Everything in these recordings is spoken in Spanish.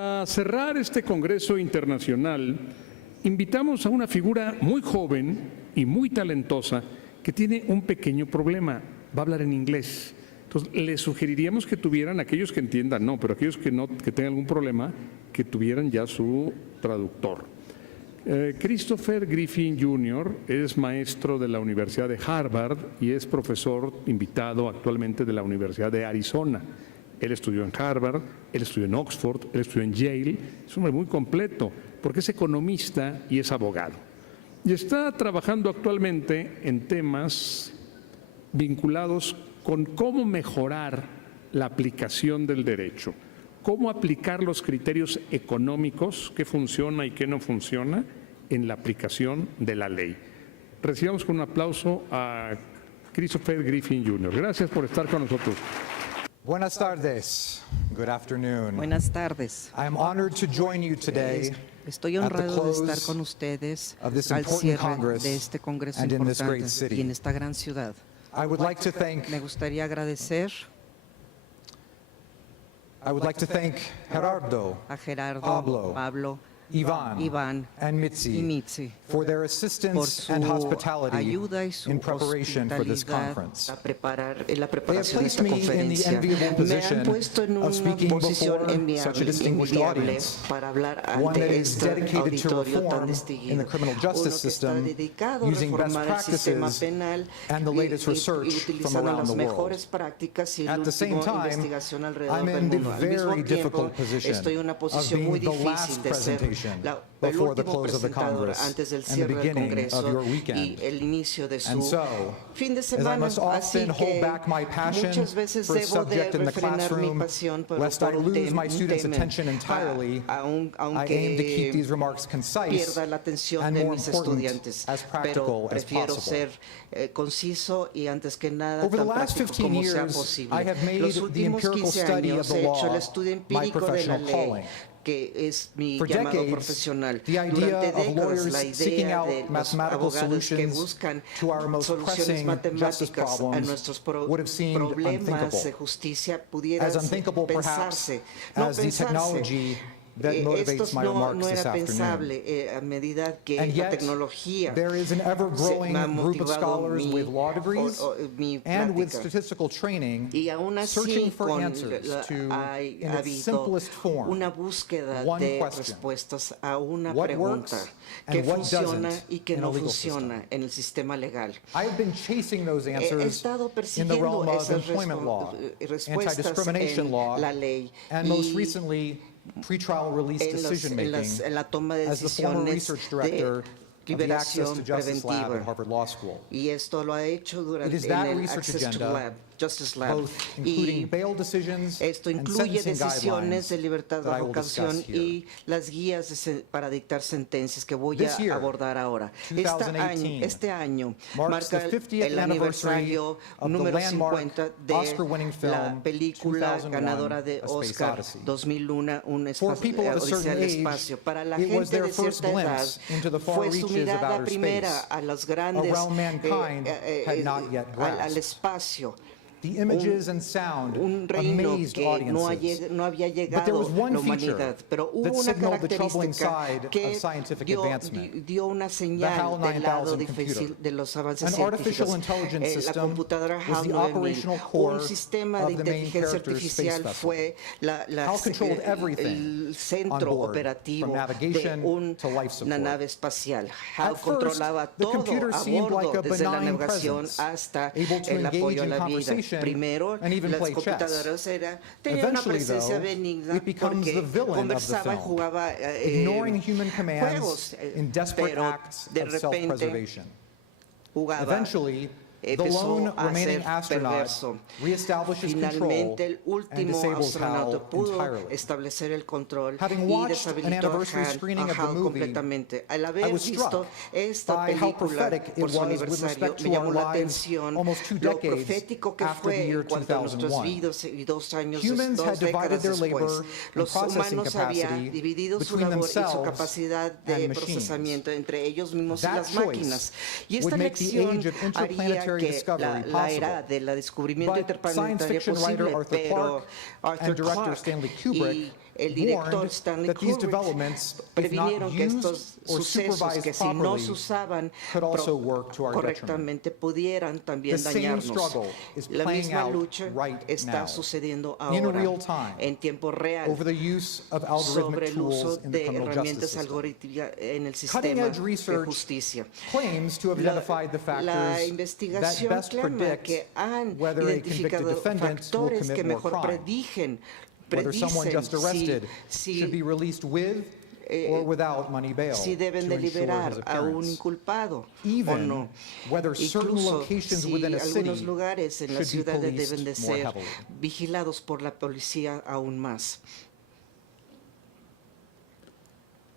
Para cerrar este Congreso Internacional, invitamos a una figura muy joven y muy talentosa que tiene un pequeño problema. Va a hablar en inglés. Entonces, les sugeriríamos que tuvieran, aquellos que entiendan, no, pero aquellos que no, que tengan algún problema, que tuvieran ya su traductor. Christopher Griffin Jr. es maestro de la Universidad de Harvard y es profesor invitado actualmente de la Universidad de Arizona. Él estudió en Harvard, él estudió en Oxford, él estudió en Yale. Es un hombre muy completo porque es economista y es abogado. Y está trabajando actualmente en temas vinculados con cómo mejorar la aplicación del derecho, cómo aplicar los criterios económicos, qué funciona y qué no funciona en la aplicación de la ley. Recibamos con un aplauso a Christopher Griffin Jr. Gracias por estar con nosotros. Buenas tardes. Good afternoon. Buenas tardes. I am honored to join you today Estoy honrado de estar con ustedes al cierre de este Congreso importante y en esta gran ciudad. Me gustaría agradecer Gerardo, a Gerardo, Pablo, Iván y Mitzi Mitzi for their por assistance su and hospitality ayuda y su in preparation for this hospitalidad conference. en la They have preparación de placed esta me in the conferencia. enviable Me position han puesto en of una speaking posición before such a distinguished envidiable audience, para hablar one that ante is este dedicated to auditorio tan reform in distinguido. the criminal Uno justice que está system dedicado a using best reformar el sistema practices penal and the latest y research from utilizando around las the world. mejores prácticas y la At the same última time, investigación alrededor I'm del in the mundo. Al mismo very tiempo, difficult position estoy en una of posición muy being the difícil last de ser presentation el before the último close of the presentador Congress antes del and the cierre del beginning of Congreso your y weekend. el inicio de And su so, fin de as I semana. must Así often hold que back my passion muchas veces for a debo de subject in the refrenar mi classroom, pasión por lest I un lose my un students' tema, attention entirely, I aim to keep these remarks concise pierda la atención and de more mis important estudiantes, as pero practical as prefiero possible. ser conciso y antes que nada Over the tan last práctico 15 como sea years, posible. I have made Los the últimos empirical 15 study of años the he hecho el law estudio my empírico de la professional ley, calling. que es mi For llamado decades, profesional. the idea Durante of décadas, lawyers la seeking idea out de los mathematical abogados que solutions buscan to our most soluciones pressing justice matemáticas a problems nuestros would have seemed problemas de unthinkable. justicia pudiera As unthinkable, pensarse, perhaps, no as the pensarse. technology that motivates Esto my remarks no this era afternoon. pensable a medida que And la yet, tecnología there is an ever-growing me ha group of motivado scholars with law degrees mi and with plática. statistical training Y aún searching así, for answers to, in its simplest form, una búsqueda one de question. respuestas a una What pregunta works que and what funciona doesn't y que in a no legal funciona system? en el sistema legal. I have been chasing those He answers estado in the persiguiendo realm of esas employment law, respuestas anti-discrimination en law, la ley and most y recently, pretrial release decision-making en la toma de as the former decisiones research de director of the Access to liberación Justice Lab preventiva. at Harvard Law School. Y esto lo ha hecho It durante is that en el research Access to agenda, Justice Lab. both including Y bail decisions esto and incluye sentencing decisiones guidelines de libertad that I bajo will caución discuss here. y las guías para dictar sentencias que voy This year, a abordar ahora. 2018, Este año marks the marca 50th el anniversary aniversario of the número landmark 50 de Oscar-winning film la película 2001, ganadora de A Space Oscar Odyssey. 2001, For people of a Odisea certain del age, espacio. Para la it was gente their de first cierta edad glimpse into the far fue su reaches of mirada outer primera space, a los grandes a realm mankind had not yet al grasped. espacio. The images and sound Un reino amazed que audiences. no había But there llegado was one la feature humanidad, pero hubo that una signaled the troubling característica side of que scientific dio advancement. una The señal HAL del lado 9000 difícil computer. de los avances An artificial científicos. intelligence La system computadora was HAL the 9000, operational core un sistema de of the main inteligencia character's space artificial vessel. fue HAL controlled everything el centro on board, operativo from navigation de una to life support. nave espacial. HAL At first, controlaba the todo computer a seemed like bordo, a desde la benign navegación presence, hasta able to el engage apoyo a in la vida. conversation Primero, and even las play chess. computadoras tenía una Eventually, presencia though, benigna it becomes porque the villain of the conversaba y film, jugaba ignoring human commands juegos, in desperate pero acts de of repente self-preservation. jugaba. Eventually, the Empezó lone a remaining ser astronaut perverso. reestablishes control Finalmente, el and último disables astronauta HAL pudo entirely. establecer el control Having y watched an deshabilitó anniversary screening a of the HAL movie, completamente. Al I haber was visto struck esta by how película prophetic it por su was with aniversario, respect me to llamó our la lives atención almost 2 lo decades profético que after the fue year en cuanto a nuestras 2001. vidas y 2 años, Humans had 2 décadas divided their después. labor and Los processing humanos habían capacity dividido su between labor y su themselves capacidad de and machines. procesamiento entre ellos mismos y That las choice máquinas. Y esta would make the lección age of haría interplanetary que discovery la era possible. del descubrimiento But science interplanetario fiction writer posible, Arthur pero Clarke Arthur and director Clarke Stanley Kubrick y el director warned Stanley that these Kubrick developments, if previnieron not que used estos or sucesos supervised que si no properly, se usaban could also work to our detriment. correctamente pudieran también The same dañarnos. struggle is La playing misma out lucha right está now, sucediendo in ahora real time, en tiempo real over the use of sobre algorithmic el uso tools in the de criminal justice herramientas system. algorítmicas en el sistema Cutting-edge de research justicia. claims to have identified the La factors that investigación best clama predict que han whether a convicted identificado defendant will factores que commit more mejor crime, whether someone just arrested should be released with or without money bail si deben to de ensure his liberar a un appearance. inculpado o Even no. whether certain Incluso locations si within a algunos city lugares en las should be ciudades deben de policed more ser heavily. vigilados por la policía aún más.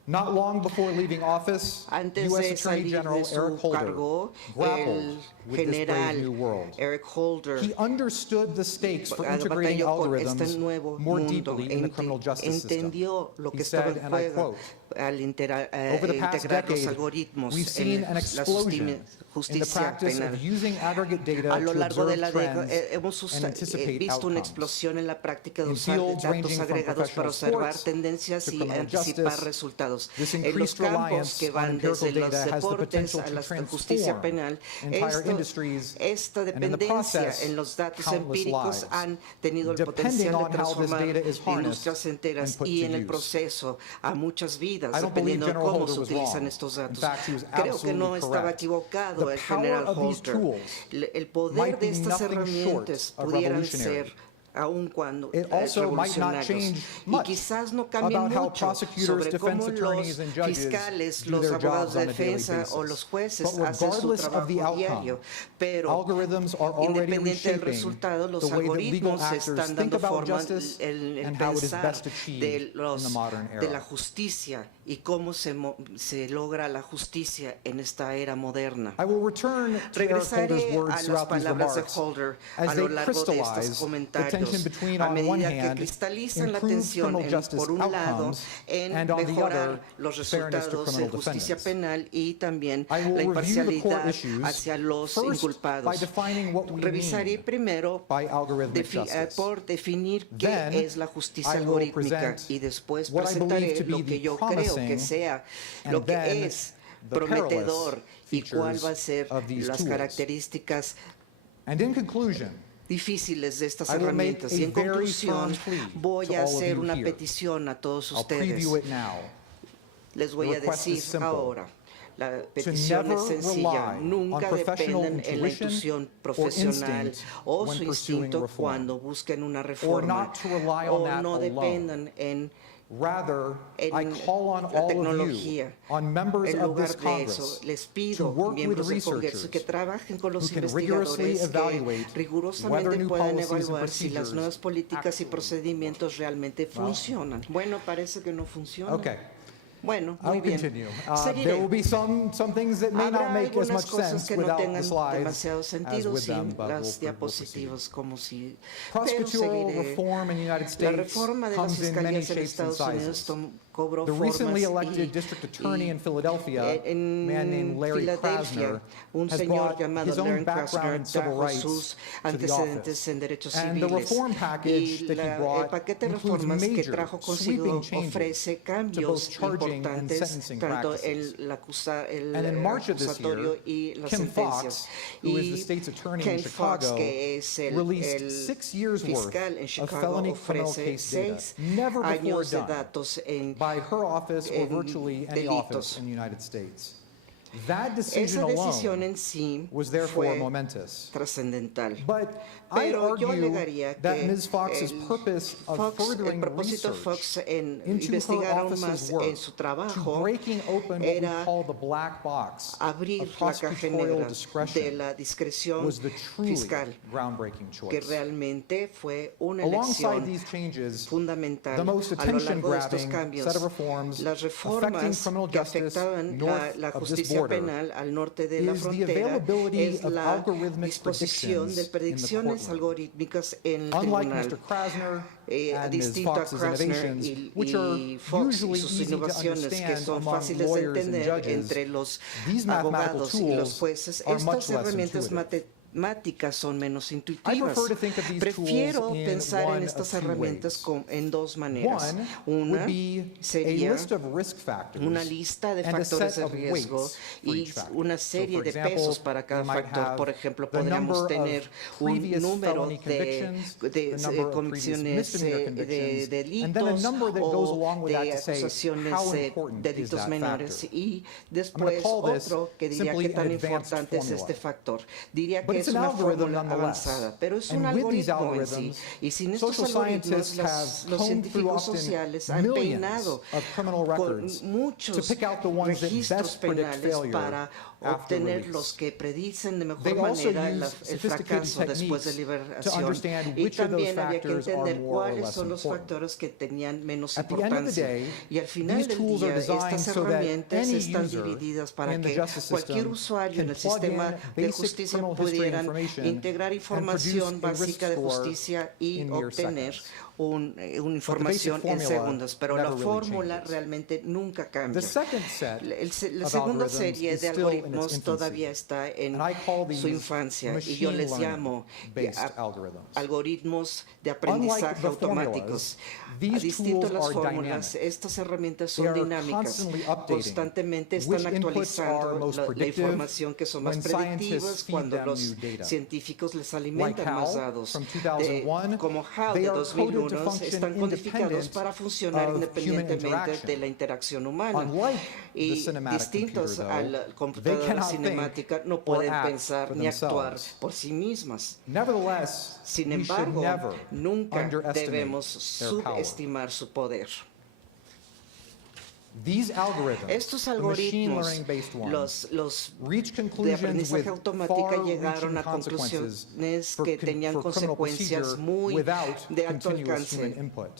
Not long before leaving office, Antes U.S. de Attorney salir General de su Eric Holder cargo, grappled el with this brave general new world. Eric Holder He understood the stakes for integrating batalló con este algorithms nuevo more mundo, deeply in the criminal justice system. entendió lo que He estaba said, en and I juego quote, al "Over the past integrar los decade, algoritmos we've seen en an la explosion in the justicia practice penal. of using aggregate data A lo to largo de observe la década trends hemos and anticipate visto una outcomes. explosión en la práctica de In usar fields datos ranging from agregados para professional observar sports tendencias to y criminal anticipar justice. resultados. This En los increased campos reliance que on van empirical desde los data has the deportes potential a to la justicia transform penal, entire industries esta and in the dependencia process, en los datos countless empíricos lives. han tenido el Depending potencial de on how this transformar data is harnessed industrias enteras and put y to en el use. proceso a muchas vidas, I don't believe dependiendo de General cómo Holder se was utilizan wrong. estos In datos. fact, he was Creo que no absolutely estaba correct. equivocado The el power general of these Holder. tools El poder might de be estas nothing herramientas short of pudieran revolutionary. ser aun cuando It also might not revolucionarios. change Y much quizás no cambien about how mucho prosecutors, sobre defense cómo attorneys, los and judges fiscales, do los their abogados jobs de on a daily defensa basis. o los jueces But hacen su regardless of trabajo the outcome, diario. Pero algorithms are already independiente del reshaping resultado, los the way that legal algoritmos actors están think dando about forma justice el and how it is pensar best achieved de, in the modern de la era. justicia y cómo se logra la justicia en esta era moderna. I will return to Eric Holder's Regresaré words a las throughout these palabras de remarks Holder as a they lo largo de estos crystallize the comentarios, tension between, a on one medida que hand, cristalizan la improved tensión criminal justice por un lado outcomes, en and on the mejorar other, los fairness to resultados criminal en justicia defendants. penal y también I will la review the core imparcialidad issues, hacia los first by inculpados. defining what we Revisaré mean primero by algorithmic justice. por definir qué Then, es la justicia I will algorítmica present y después what I believe presentaré to be lo que the yo creo que promising sea, and lo que then es the perilous prometedor y cuál features va a ser of these las tools. características And in conclusion, difíciles de estas I will make herramientas. a Y en very conclusión, firm plea voy to a all of hacer you una here. petición a todos I'll ustedes. preview it now. Les voy The a request decir is simple. ahora. La petición never es sencilla. rely Nunca on professional dependan en la intuition intuición or profesional instinct o when su pursuing instinto reform. cuando busquen una Or reforma. not to rely on O that no alone. dependan en Rather, I en call on la all of you, tecnología. on members En of this lugar de eso, Congress, les to pido, work with miembros del Congreso, researchers que trabajen con los who can rigorously investigadores que evaluate whether rigurosamente new puedan policies and evaluar si las procedures nuevas políticas y actually procedimientos realmente funcionan. Bueno, parece que no funcionan. Okay, Bueno, muy I'll bien. continue. Seguiré. There will be some things that may Habrá not make as algunas much cosas sense que no without the tengan slides demasiado as sentido with them, sin but we'll las proceed. diapositivas, como si. Pero Prosecutorial seguiré. reform in the United La States reforma de las comes in many fiscalías en shapes and Estados Unidos sizes. cobró The recently formas elected district attorney in Philadelphia, a en man named Larry Filadelfia, Krasner, un has señor brought llamado his own Larry background Krasner in civil trajo rights sus to the antecedentes office. en derechos And the civiles. reform package Y that he el brought paquete de includes reformas que major, trajo sweeping consigo changes ofrece to both cambios charging and importantes sentencing tanto practices. en el And in March of this acusatorio year, y las Kim sentencias. Fox, who is the Y state's attorney Ken in Fox, Chicago, que es released el 6 years' worth fiscal en of Chicago, felony criminal ofrece case data, 6 never before años de done datos en by her office or en virtually any delitos. office in the United States. That decision Esa decisión alone en sí was therefore fue momentous. trascendental. But I Pero yo argue alegaría that que Ms. Fox's el purpose of el furthering propósito de research Fox en into her investigar aún office's más work en su to trabajo breaking open what we era call the black box abrir of la caja prosecutorial negra de discretion la discreción was the truly fiscal, groundbreaking que choice. realmente fue una Alongside elección these changes, fundamental. the most A lo largo de estos attention-grabbing cambios, set of reforms las affecting reformas criminal que justice afectaban north la of this justicia border penal al norte de la is the frontera availability es of la algorithmic disposición de predictions in the predicciones courtroom. algorítmicas en el Unlike tribunal. Mr. Krasner and Ms. Distinto a Fox's Krasner innovations, which are y Fox usually y sus easy to innovaciones que understand son among fáciles de lawyers and entender judges, entre los these mathematical abogados y los tools jueces. are much Estas less herramientas intuitive. matemáticas son menos I intuitivas. prefer to think of these Prefiero tools in pensar one en of estas two herramientas ways. en dos maneras. One Una would be a sería list of risk factors una lista de and a factores set de of riesgo weights for y each factor. una So, serie for de example, pesos para cada we might factor. have Por ejemplo, the podríamos number of tener un previous número felony convictions, the number of previous convicciones misdemeanor de convictions, and then a delitos number that goes o along with that de to say acusaciones how de important is delitos that menores. factor. Y I'm después going to call this otro que diría simply que tan an advanced importante es formula. este factor. Diría But que it's es an una algorithm fórmula nonetheless. avanzada, pero es un And with these algoritmo en sí. algorithms, Y sin estos social algoritmos, scientists have los combed through científicos often sociales han millions peinado of criminal con records to muchos pick out the ones that registros best predict penales failure para after obtener release. los que predicen de mejor They also manera use el sophisticated fracaso después de techniques to liberación. understand Y which of those también había que factors are entender more or cuáles less son los important. factores que tenían menos At the end of the importancia. day, Y al final these del tools are día, designed estas so that herramientas any están user divididas para in the que justice cualquier system usuario en can el plug sistema in de basic justicia criminal history pudieran information integrar and información produce a risk básica de score justicia y in mere obtener seconds. una información basic en formula segundos, pero la never really fórmula changes. realmente nunca cambia. The second set La of segunda algorithms serie is de still in its algoritmos infancy, todavía está en and I call these su infancia y yo machine les llamo learning-based algorithms. algoritmos de Unlike aprendizaje the automáticos. formulas, these Distinto a tools las are fórmulas, dynamic. estas herramientas They son are dinámicas, constantly updating constantemente which están inputs are actualizando most la predictive información que son más when scientists predictivas feed cuando them los new data. científicos les Like alimentan más HAL dados. from 2001, Como HAL they de are coded to 2001 function están codificados independent para funcionar of human independientemente interaction. de la interacción humana. Unlike the Y cinematic distintos computer, a though, la they computadora cannot cinemática think no or pueden act pensar for ni actuar themselves. por sí mismas. Nevertheless, Sin we should embargo, never nunca underestimate debemos their power. subestimar su poder. These algorithms, Estos the machine algoritmos, learning-based ones, los reach de conclusions with aprendizaje automática llegaron far-reaching a consequences conclusiones for que tenían for criminal consecuencias procedure muy without de alto continuous human alcance. input.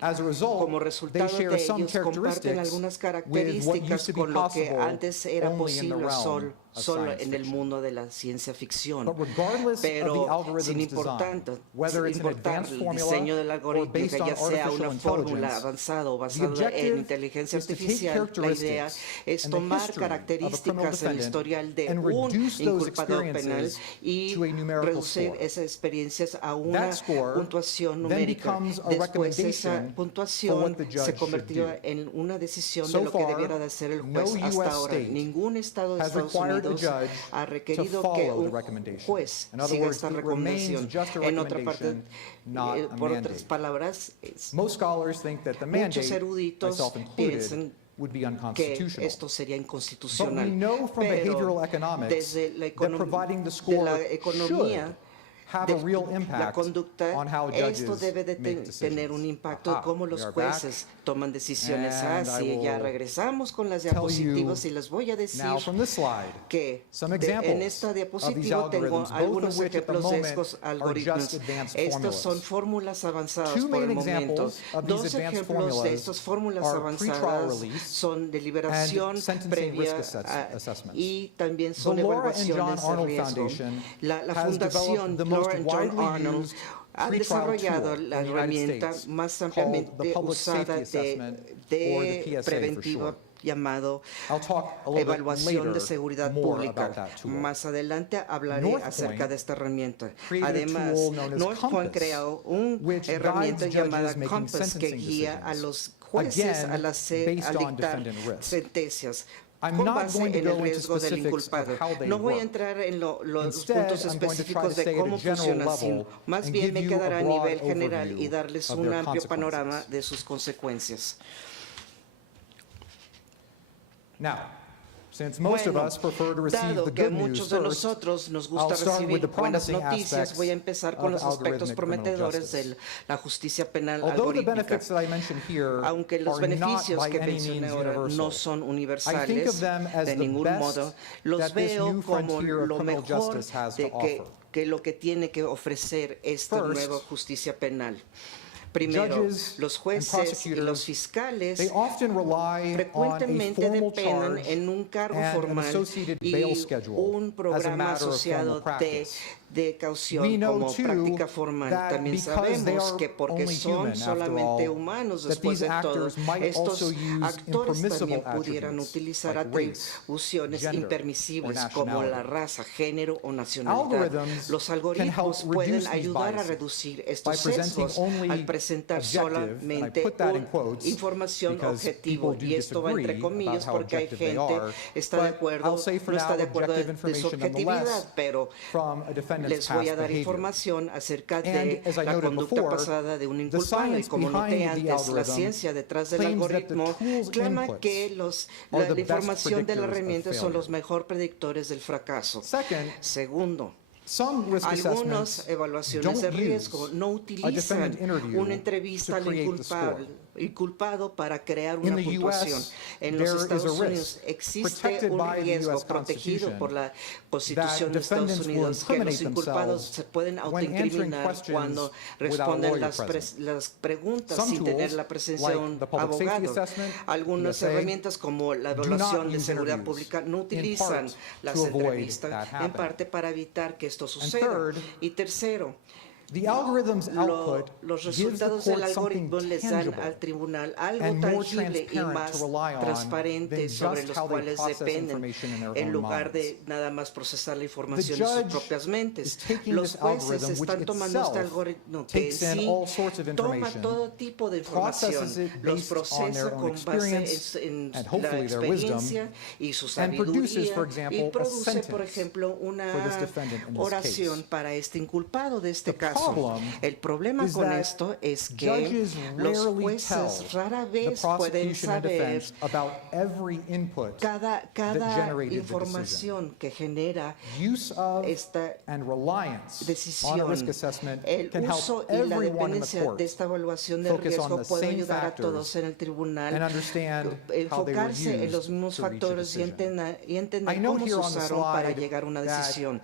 As a result, Como they resultado share de some ellos comparten characteristics algunas with what características used to be con lo que possible antes era only in the posible realm of solo science en el fiction. mundo de la ciencia ficción. But regardless of the Pero algorithm's sin design, whether it's an importar advanced el formula diseño del or algoritmo, based que on ya sea artificial una fórmula intelligence, avanzada o the basada en objective inteligencia is to take artificial, la idea characteristics es and the tomar history of a criminal características en el defendant historial de and un reduce those inculpado penal experiences y to a numerical reducir score. esas experiencias a una That score puntuación then numérica. becomes a Después esa recommendation for puntuación what the judge se convirtió should do. en una decisión So de lo que far, debiera de hacer el no juez. Hasta US ahora, state ningún estado de has Estados required the Unidos judge ha to requerido que follow the un recommendation. juez In other siga words, esta it remains recomendación. just a En otra parte, recommendation, not a por otras mandate. palabras, Most scholars think that the muchos mandate, eruditos myself included, piensan would be que unconstitutional. esto sería But we inconstitucional. know from Pero behavioral economics desde la that providing the de score la economía, should have a real la impact conducta, on how judges esto debe de make tener un decisions. impacto en Aha, cómo we los are back. jueces toman decisiones. And I Sí, ya will regresamos con las tell diapositivas you y les voy a decir now from this slide que some en examples esta of these diapositiva tengo algorithms, both algunos of which at the ejemplos de moment estos are algoritmos. just advanced Estos son formulas. fórmulas avanzadas Two por el main momento. examples of these Dos advanced ejemplos de formulas estas fórmulas are pretrial avanzadas release son de liberación and sentencing previa risk assessments. y también son The Laura and John evaluaciones de Arnold riesgo. Foundation La has Fundación developed the most Laura and John widely Arnold used han pretrial desarrollado tool la in the United herramienta States más called the ampliamente Public usada Safety Assessment, or the de PSA for preventiva short. llamado I'll talk a little bit evaluación de later seguridad more pública. about that tool. Más adelante hablaré North acerca Point de esta herramienta. created a Además, tool known as North Point Compass, creó una which herramienta guides llamada judges making Compass que sentencing guía a decisions, los jueces again, a based on dictar defendant risk. sentencias. I'm Con not base going to en el go into riesgo del specifics inculpado. of how they No voy a work. entrar en los Instead, puntos I'm going to try to específicos stay de at a cómo general funciona, sino level más and bien give me you quedará a a nivel broad general y overview darles of un their amplio panorama consequences. de sus consecuencias. Now, since most of Bueno, us prefer to receive dado the que a good news muchos de first, nosotros nos I'll gusta start with recibir the buenas promising noticias, aspects voy a empezar con of los aspectos algorithmic criminal prometedores justice. de la justicia penal Although the algorítmica. benefits that I mentioned here Aunque los are not beneficios by que any mencioné means ahora universal, no son I think universales of them as de the ningún best modo, los that this veo new como frontier of lo criminal mejor justice has de to offer. que lo que tiene que ofrecer esta First, nueva justicia penal. Primero, judges los and jueces y prosecutors, los fiscales they often rely on a frecuentemente formal dependen charge en un cargo and an formal associated y bail schedule un as a programa matter of asociado formal de, practice. de caución como práctica formal. También sabemos que porque son solamente humanos, después de todo, estos actores también pudieran utilizar atribuciones impermisibles como la raza, género o nacionalidad. Los algoritmos pueden ayudar a reducir estos sesgos al presentar solamente información objetiva, y esto va entre comillas porque hay gente que está de acuerdo, no está de acuerdo de su objetividad, pero les voy a dar información acerca de la conducta pasada de un inculpado, y como noté antes, la ciencia detrás del algoritmo clama que la información de la herramienta son los mejores predictores del fracaso. Segundo, algunas evaluaciones de riesgo no utilizan una entrevista al inculpado para crear una puntuación. En los Estados Unidos existe un riesgo protegido por la Constitución de Estados Unidos, que los inculpados se pueden autoincriminar cuando responden las preguntas sin tener la presencia de un abogado. Algunas herramientas como la evaluación de seguridad pública no utilizan las entrevistas, en parte para evitar que esto suceda. Y tercero, los resultados del algoritmo les dan al tribunal algo tangible y más transparente sobre los cuales dependen, en lugar de nada más procesar la información en sus propias mentes. Los jueces están tomando este algoritmo que en sí toma todo tipo de información, los procesa con base en la experiencia y su sabiduría, y produce, por ejemplo, una oración para este inculpado de este caso. El problema con esto es que los jueces rara vez pueden saber cada información que genera esta decisión. El uso y la dependencia de esta evaluación de riesgo puede ayudar a todos en el tribunal a enfocarse en los mismos factores y entender cómo se usaron para llegar a una decisión.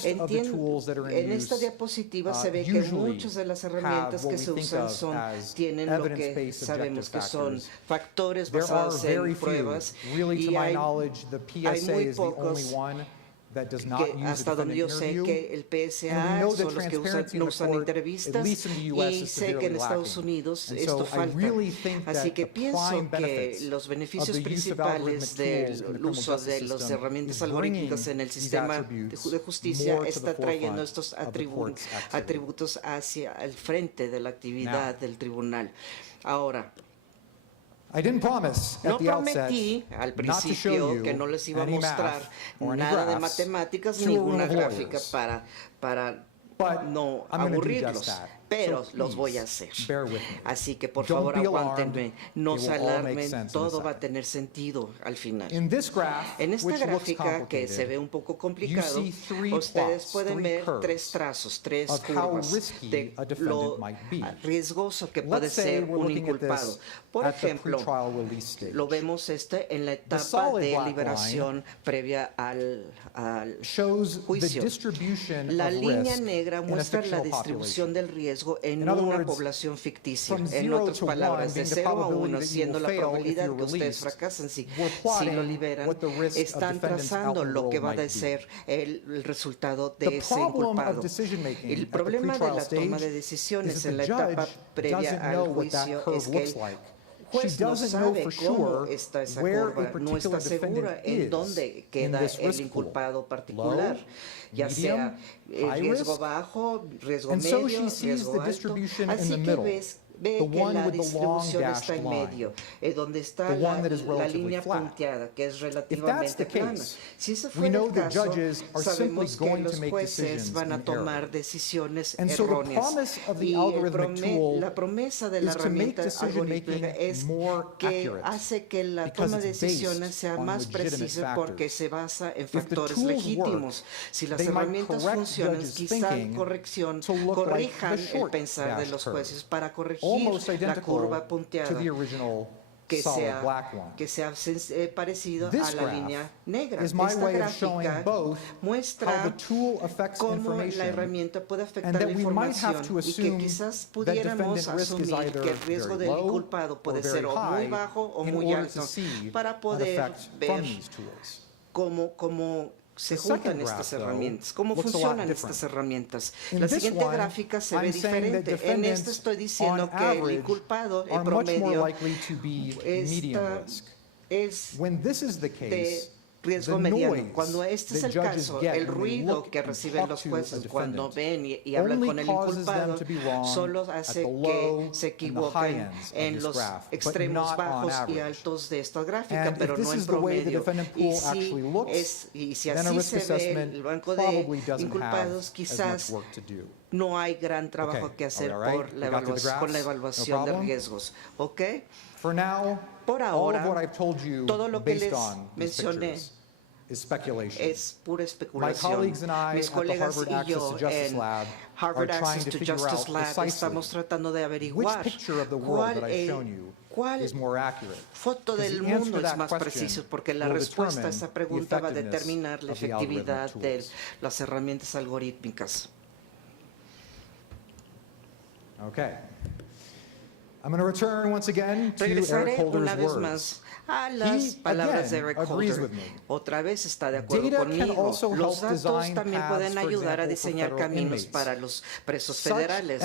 En esta diapositiva se ve que muchas de las herramientas que se usan tienen lo que sabemos que son factores basados en pruebas, y hay muy pocos que, hasta donde yo sé, que el PSA son los que no usan entrevistas, y sé que en Estados Unidos esto falta. Así que pienso que los beneficios principales del uso de las herramientas algorítmicas en el sistema de justicia está trayendo estos atributos hacia el frente de la actividad del tribunal. Ahora, no prometí al principio que no les iba a mostrar nada de matemáticas, ninguna gráfica para no aburrirlos, pero los voy a hacer. Así que por favor aguántenme, no se alarmen, todo va a tener sentido al final. En esta gráfica, que se ve un poco complicado, ustedes pueden ver tres trazos, tres curvas de lo riesgoso que puede ser un inculpado. Por ejemplo, lo vemos en la etapa de liberación previa al juicio. La línea negra muestra la distribución del riesgo en una población ficticia. En otras palabras, de 0 a 1, siendo la probabilidad que ustedes fracasen si lo liberan, están trazando lo que va a ser el resultado de ese inculpado. El problema de la toma de decisiones en la etapa previa al juicio es que el juez no sabe cómo está esa curva, no está segura en dónde queda el inculpado particular, ya sea riesgo bajo, riesgo medio, riesgo alto. Así que ve que la distribución está en medio, donde está la línea punteada, que es relativamente plana. Si ese fuera el caso, sabemos que los jueces van a tomar decisiones erróneas. Y la promesa de la herramienta algorítmica es que hace que la toma de decisiones sea más precisa porque se basa en factores legítimos. Si las herramientas funcionan, quizá corrijan el pensar de los jueces para corregir la curva punteada que sea parecido a la línea negra. Esta gráfica muestra cómo la herramienta puede afectar la información, y que quizás pudiéramos asumir que el riesgo del inculpado puede ser o muy bajo o muy alto para poder ver cómo se juntan estas herramientas, cómo funcionan estas herramientas. La siguiente gráfica se ve diferente. En esta estoy diciendo que el inculpado, en promedio, es de riesgo mediano. Cuando este es el caso, el ruido que reciben los jueces cuando ven y hablan con el inculpado solo hace que se equivoquen en los extremos bajos y altos de esta gráfica, pero no en promedio. Y si así se ve el banco de inculpados, quizás no hay gran trabajo que hacer con la evaluación de riesgos. ¿Ok? Por ahora, todo lo que les mencioné es pura especulación. Mis colegas y yo en Harvard Access to Justice Lab estamos tratando de averiguar cuál foto del mundo es más preciso, porque la respuesta a esa pregunta va a determinar la efectividad de las herramientas algorítmicas. Okay. I'm going to return once again to Regresaré Eric una vez Holder's más words. a las palabras de Eric Holder. Otra vez está de acuerdo conmigo. Los datos también pueden ayudar a diseñar caminos para los presos federales.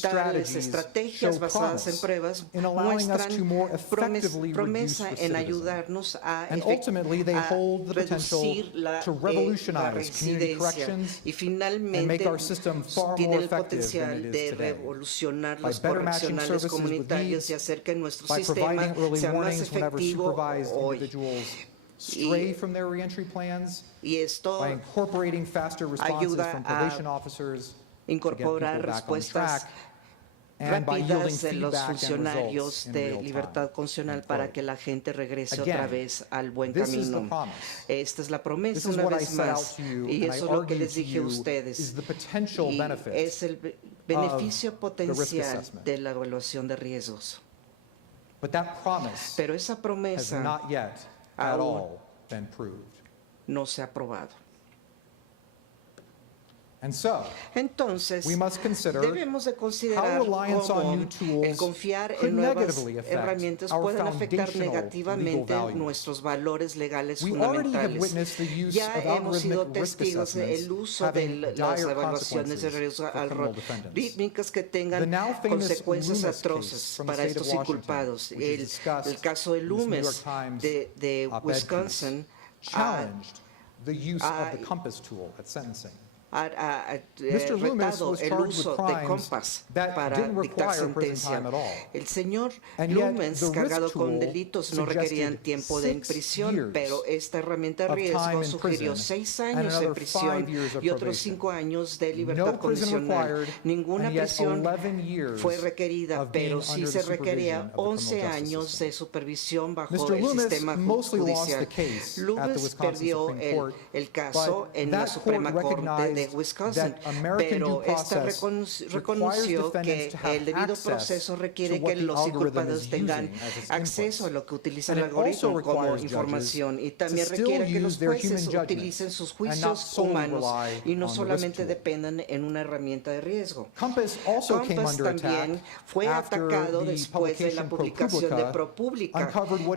Tales estrategias basadas en pruebas muestran promesa en ayudarnos a reducir la reincidencia y finalmente tiene el potencial de revolucionar los correccionales comunitarios y hacer que nuestro sistema sea más efectivo hoy. Y esto ayuda a incorporar respuestas rápidas de los funcionarios de libertad condicional para que la gente regrese otra vez al buen camino. Esta es la promesa una vez más, y eso es lo que les dije a ustedes, y es el beneficio potencial de la evaluación de riesgos. Pero esa promesa aún no se ha probado. Entonces, debemos de considerar cómo el confiar en nuevas herramientas pueden afectar negativamente nuestros valores legales fundamentales. Ya hemos sido testigos del uso de las evaluaciones de riesgo algorítmicas que tengan consecuencias atroces para estos inculpados. El caso de Loomis de Wisconsin ha retado el uso de Compass para dictar sentencia. El señor Loomis, cargado con delitos, no requerían tiempo en prisión, pero esta herramienta de riesgo sugirió 6 años en prisión y otros 5 años de libertad condicional. Ninguna prisión fue requerida, pero sí se requería 11 años de supervisión bajo el sistema judicial. Loomis perdió el caso en la Suprema Corte de Wisconsin, pero esta reconoció que el debido proceso requiere que los inculpados tengan acceso a lo que utiliza el algoritmo como información, y también requiere que los jueces utilicen sus juicios humanos y no solamente dependan en una herramienta de riesgo. Compass también fue atacado después de la publicación de ProPublica,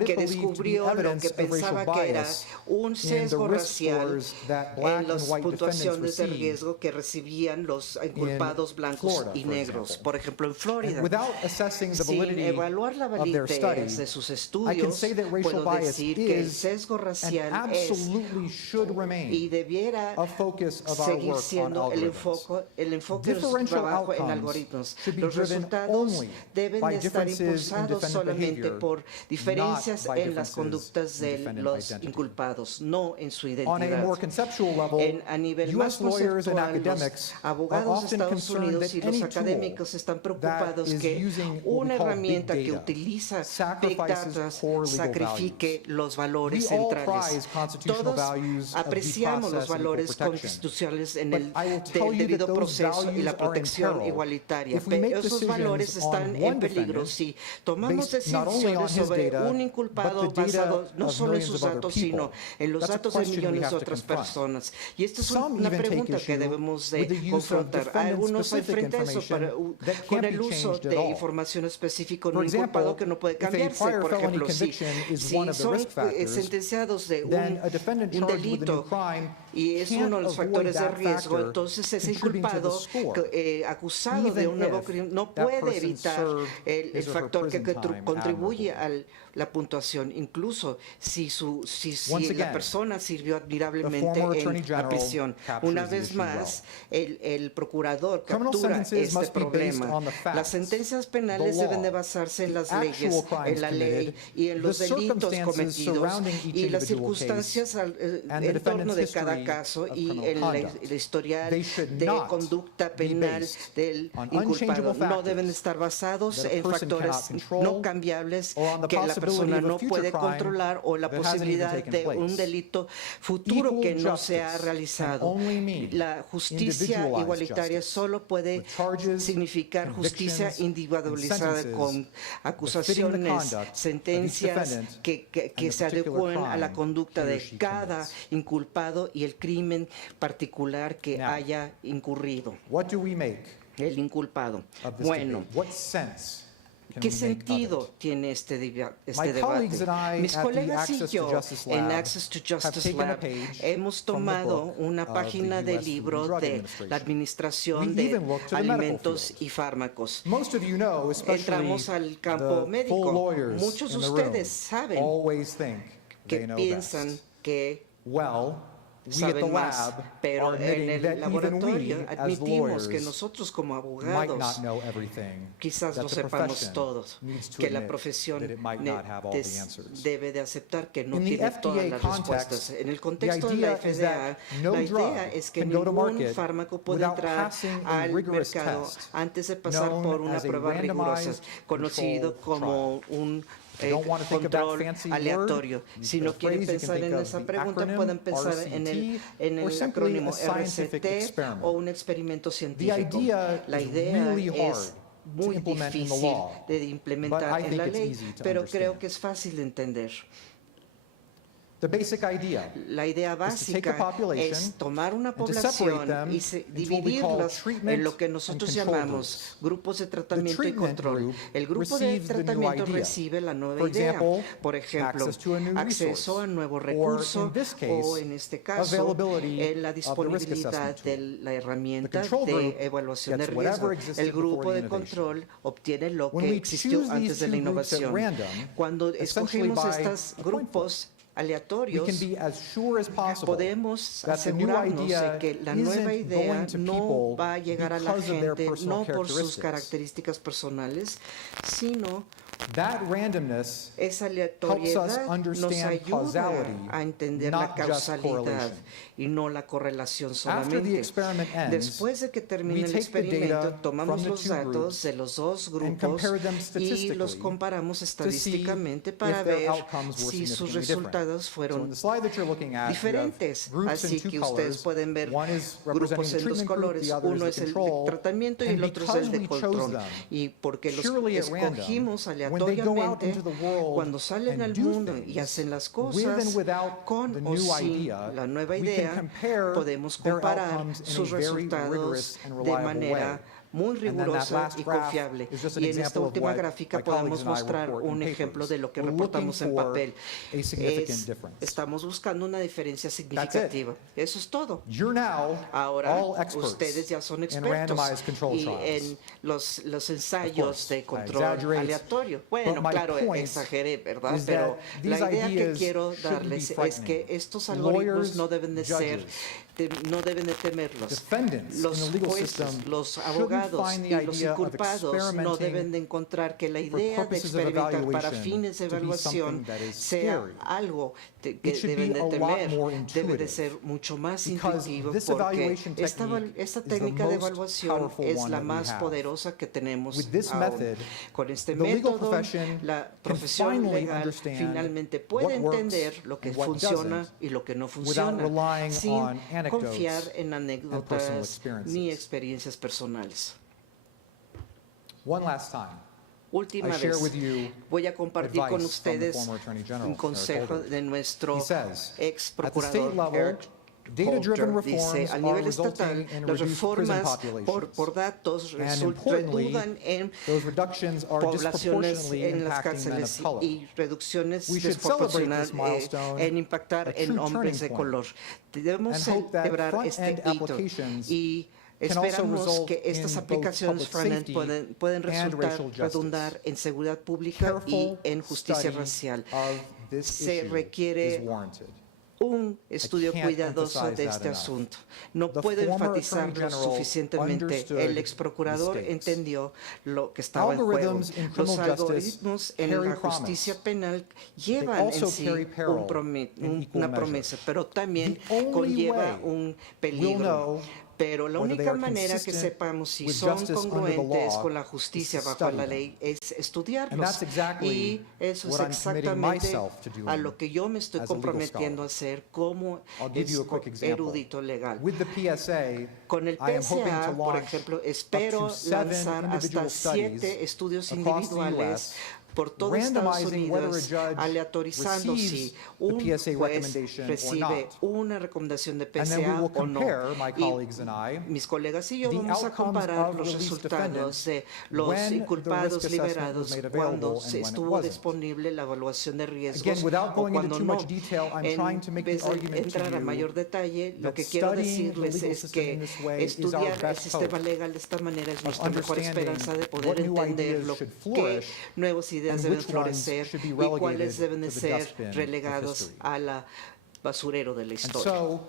que descubrió lo que pensaba que era un sesgo racial en las puntuaciones de riesgo que recibían los inculpados blancos y negros, por ejemplo en Florida. Sin evaluar la validez de sus estudios, puedo decir que el sesgo racial es y debiera seguir siendo el enfoque de su trabajo en algoritmos. Los resultados deben de estar impulsados solamente por diferencias en las conductas de los inculpados, no en su identidad. A nivel más conceptual, los abogados de Estados Unidos y los académicos están preocupados que una herramienta que utiliza Big Data sacrifique los valores centrales. Todos apreciamos los valores constitucionales en el debido proceso y la protección igualitaria, pero esos valores están en peligro si tomamos decisiones sobre un inculpado basado no solo en sus datos, sino en los datos de millones de otras personas. Y esta es una pregunta pregunta que debemos de confrontar. Algunos enfrentan eso con el uso de información específica no inculpado que no puede cambiarse. Por ejemplo, si son sentenciados de un delito y es uno de los factores de riesgo, entonces ese inculpado acusado de un nuevo crimen no puede evitar el factor que contribuye a la puntuación, incluso si la persona sirvió admirablemente en la prisión. Una vez más, el procurador captura este problema. Las sentencias penales deben de basarse en las leyes, en la ley y en los delitos cometidos y las circunstancias en torno de cada caso y en la historial de conducta penal del inculpado. No deben estar basados en factores no cambiables que la persona no puede controlar o la posibilidad de un delito futuro que no se ha realizado. La justicia igualitaria solo puede significar justicia individualizada con acusaciones, sentencias que se adecúen a la conducta de cada inculpado y el crimen particular que haya incurrido. El inculpado. Bueno, ¿qué sentido tiene este debate? Mis colegas y yo en Access to Justice Lab hemos tomado una página del libro de la Administración de Alimentos y Fármacos. Entramos al campo médico. Muchos de ustedes saben que piensan que saben más, pero en el laboratorio admitimos que nosotros como abogados quizás no sepamos todos, que la profesión debe de aceptar que no tiene todas las respuestas. En el contexto de la FDA, la idea es que ningún fármaco puede entrar al mercado antes de pasar por una prueba rigurosa, conocido como un control aleatorio. Si no quieren pensar en esa pregunta, pueden pensar en el acrónimo RCT o un experimento científico. La idea es muy difícil de implementar en la ley, pero creo que es fácil de entender. La idea básica es tomar una población y dividirlos en lo que nosotros llamamos grupos de tratamiento y control. El grupo de tratamiento recibe la nueva idea, por ejemplo, acceso a nuevo recurso o, en este caso, la disponibilidad de la herramienta de evaluación de riesgo. El grupo de control obtiene lo que existió antes de la innovación. Cuando escogimos estos grupos aleatorios, podemos asegurarnos de que la nueva idea no va a llegar a la gente no por sus características personales, sino esa aleatoriedad nos ayuda a entender la causalidad y no la correlación solamente. Después de que termine el experimento, tomamos los datos de los dos grupos y los comparamos estadísticamente para ver si sus resultados fueron diferentes. Así que ustedes pueden ver grupos en dos colores. Uno es el de tratamiento y el otro es el de control. Y porque los escogimos aleatoriamente, cuando salen al mundo y hacen las cosas con o sin la nueva idea, podemos comparar sus resultados de manera muy rigurosa y confiable. Y en esta última gráfica podemos mostrar un ejemplo de lo que reportamos en papel. Estamos buscando una diferencia significativa. Eso es todo. Ahora ustedes ya son expertos y en los ensayos de control aleatorio. Bueno, claro, exageré, ¿verdad? Pero la idea que quiero darles es que estos algoritmos no deben de ser, no deben de temerlos. Los jueces, los abogados y los inculpados no deben de encontrar que la idea de experimentar para fines de evaluación sea algo que deben de temer. Debe de ser mucho más intuitivo porque esta técnica de evaluación es la más poderosa que tenemos aún. Con este método, la profesión legal finalmente puede entender lo que funciona y lo que no funciona sin confiar en anécdotas ni experiencias personales. Última vez, voy a compartir con ustedes un consejo de nuestro ex procurador Eric Data-driven Holter dice, reforms a are nivel estatal, resulting in las reduced prison reformas populations. por datos And importantly, redundan en those reductions are poblaciones disproportionately en las impacting men of cárceles color. y reducciones We should celebrate desproporcionales this milestone, en impactar a en true hombres turning de point, color. Debemos and hope that celebrar este front-end hito applications y can also esperamos result que estas in aplicaciones both public front-end safety pueden and resultar, racial justice. redundar en seguridad pública y Careful en justicia study racial. of this Se issue is requiere warranted. un estudio can't cuidadoso emphasize de that este enough. asunto. No The puedo former enfatizarlo Attorney General suficientemente. understood El ex procurador the stakes. entendió lo que estaba en juego. Algorithms in Los criminal justice algoritmos en carry la justicia promise. penal llevan also en sí carry peril in equal una measure. promesa, pero también The only conlleva way un we'll peligro. know Pero la whether they única are manera que consistent sepamos si with son justice under the congruentes law con la is to justicia bajo study la them. ley es And estudiarlos. that's exactly Y eso es what I'm committing exactamente myself to doing a lo que yo me estoy as a legal comprometiendo a scholar. hacer como I'll give you a quick example. erudito legal. With the PSA, Con el I am hoping PSA, to por launch ejemplo, up espero to 7 lanzar hasta individual studies 7 estudios across the individuales US, por todo Estados randomizing whether a Unidos, judge aleatorizando si receives un the PSA juez recommendation or recibe not. una recomendación de And then we PSA will o no. compare, my Y colleagues and I, mis colegas y yo the vamos a outcomes comparar of los released resultados de defendants los when the inculpados risk assessment liberados was made cuando available se and when it estuvo wasn't. disponible la evaluación de riesgos Again, without o going into cuando too no. much detail, I'm trying to make the En vez de argument to entrar a you mayor detalle, lo that que quiero studying the decirles legal es system que in this way is our estudiar el best sistema hope legal de esta manera es of nuestra mejor understanding esperanza de what poder new entender ideas lo should que flourish nuevas ideas and deben which ones florecer should be y relegated cuáles deben de to the ser dustbin of relegados history. a la basurero de la And historia. so,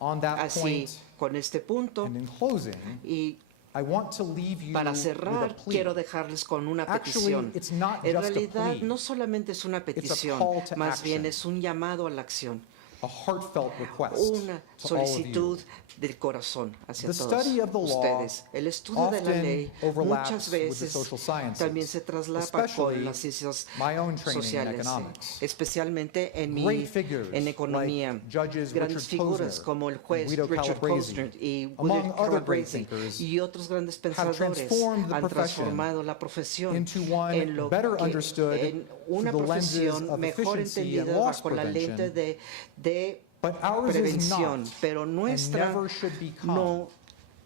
on that Así, point, con este punto and in closing, y I want to leave you para with a cerrar, plea. quiero dejarles con una Actually, petición. it's not En just a realidad, plea. no solamente es una petición, call to más bien action. es un llamado a la acción, A heartfelt request una to all of solicitud you. del corazón hacia The todos study of the law ustedes. El estudio de la often ley overlaps muchas with the veces social sciences, también se traslapa especially con las ciencias my own training in sociales, economics. especialmente Great figures en economía. like judges Grandes Richard figuras Posner como el juez and Guido Richard Calabresi, Posner y among Guido other great Calabresi thinkers, y otros grandes have pensadores transformed the han profession transformado la profesión into one en lo better que understood en una through the lenses profesión of mejor efficiency and entendida loss bajo la lente prevention. de But ours is prevención, not, pero and nuestra never should become, no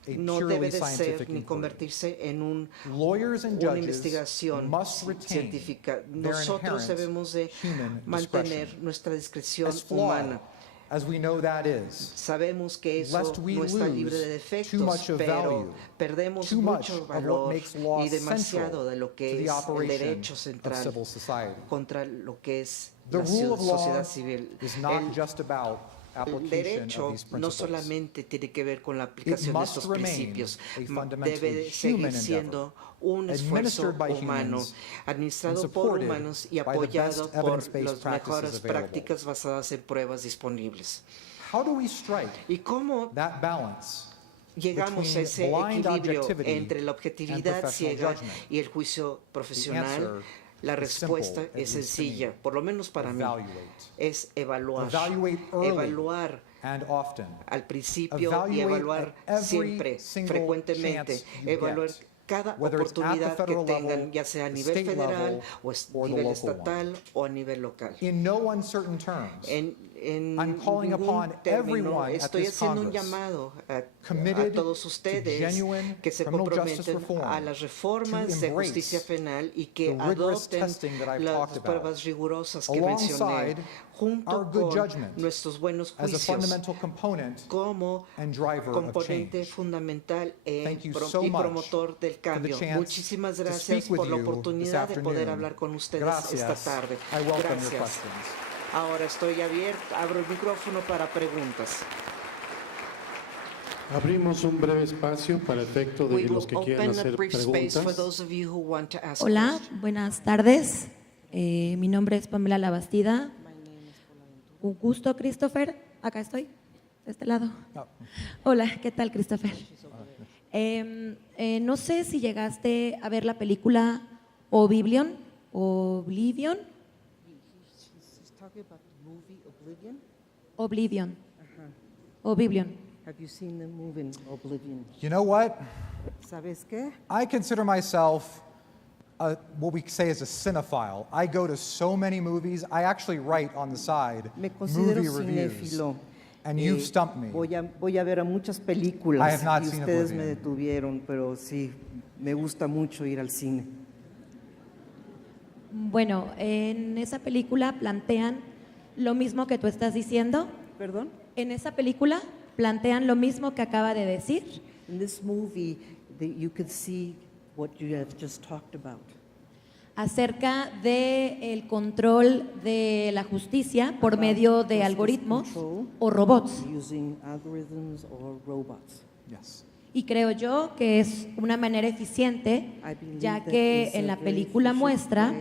a debe purely de ser scientific ni inquiry. convertirse en Lawyers and una judges investigación must retain científica. their Nosotros inherent debemos de human mantener discretion. nuestra discreción As flawed humana. as we know that is, Sabemos que eso lest we no está libre de lose defectos, too much of pero value, perdemos too much mucho of what valor makes law y demasiado central de lo to que the es el operation derecho of central civil society. contra lo que es The la rule of law sociedad civil. is not El just about El application derecho of these no principles. solamente tiene que ver con la aplicación de must estos remain principios, a fundamentally debe seguir human siendo un esfuerzo administered by humano, humans administrado and por supported humanos y by the apoyado best por evidence-based las practices mejores available. prácticas basadas en pruebas disponibles. How do we strike ¿Y cómo that balance llegamos a between ese blind equilibrio objectivity entre la and objetividad professional ciega judgment? y el juicio profesional? answer La is respuesta simple, es at least to me. sencilla, por lo menos para mí, Evaluate. es evaluar. Evaluate early Evaluar and often. al principio y Evaluate evaluar at every siempre, single frecuentemente, chance you evaluar get, cada whether it's at the oportunidad que federal tengan, level, ya sea a the nivel state federal level, o or the nivel local one. estatal o a nivel local. In no uncertain terms, En I'm calling ningún upon término everyone at estoy this haciendo un Congress llamado a committed todos to ustedes genuine que se criminal justice comprometen reform a las reformas to de embrace justicia penal y que the rigorous adopten testing that I've las talked about, pruebas rigurosas que mencioné alongside junto our good con judgment nuestros buenos as a juicios fundamental component como and driver of componente change. fundamental Thank you so y much promotor del cambio. chance Muchísimas to gracias speak with por la you oportunidad this de poder afternoon. hablar con ustedes Gracias. esta tarde. I welcome your Gracias. questions. Ahora estoy abierto, abro el micrófono para preguntas. Abrimos un breve espacio para efecto de We will los que quieran open a hacer brief space for preguntas. those of you who want to ask Hola, questions. buenas tardes. Mi nombre es Pamela Labastida. Un gusto, Christopher. Acá estoy, de este lado. Oh. Hola, ¿qué tal, Christopher? No sé si llegaste a ver la película Oblivion. She's talking about the movie Oblivion. Oblivion. Oblivion. Have you seen the movie Oblivion? You know what? ¿Sabes qué? I consider myself what we say is a cinephile. I go to so many movies. I actually write on the side Me considero movie reviews. cinéfilo And you've stumped me. Voy a ver a muchas I películas have not y seen ustedes me Oblivion. detuvieron, pero sí, me gusta mucho ir al cine. Bueno, en esa película plantean lo mismo que tú estás diciendo. ¿Perdón? En esa película plantean lo mismo que acaba de decir. In this movie, you could see what you have just talked about. Acerca del control de la justicia por medio de algoritmos o robots. Using algorithms or robots. Yes. Y creo yo que es una manera eficiente, ya que en la película muestra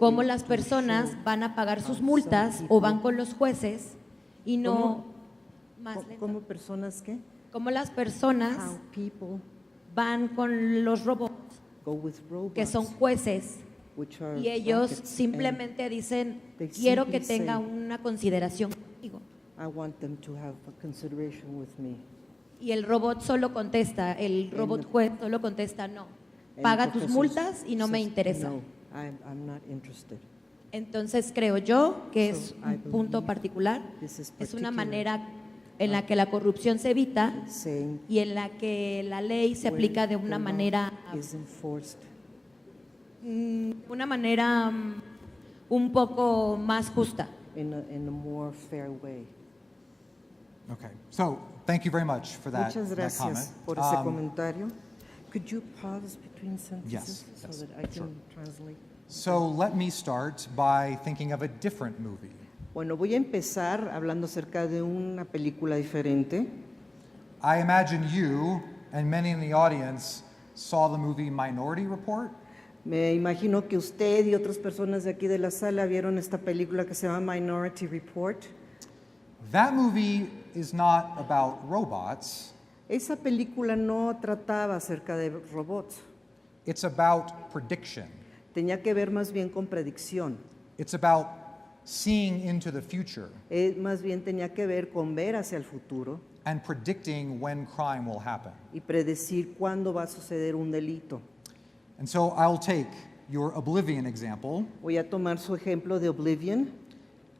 cómo las personas van a pagar sus multas o van con los jueces y no más lento. ¿Cómo personas qué? Cómo las personas How people van con los robots go with robots, que son jueces which are y ellos rockets, simplemente dicen they quiero que simply tenga say, una consideración conmigo. I want them to have a consideration with me. Y el robot solo contesta, el robot juez solo contesta no. And Paga the tus person multas y no me says, interesa. No, I'm not interested. Entonces creo yo que es So, I un punto believe particular, this is es una particular. manera en la que la corrupción se evita Saying y en la que la ley se aplica de una the law manera, is enforced un poco más justa. in a more fair way. Okay. So thank you very much for that, Muchas that gracias comment. por ese comentario. Could you pause between sentences Yes, so yes, that I can sure. translate? So let me start by thinking of a different movie. Bueno, voy a empezar hablando acerca de una película diferente. I imagine you and many in the audience saw the movie Minority Report. Me imagino que usted y otras personas de aquí de la sala vieron esta película que se llama Minority Report. That movie is not about robots. Esa película no trataba acerca de robots, It's about prediction. tenía que ver más bien con predicción. It's about seeing into the future Más bien tenía que ver con ver hacia el futuro and predicting when crime will happen. y predecir cuándo va a suceder un delito. And so I'll take your Oblivion example Voy a tomar su ejemplo de Oblivion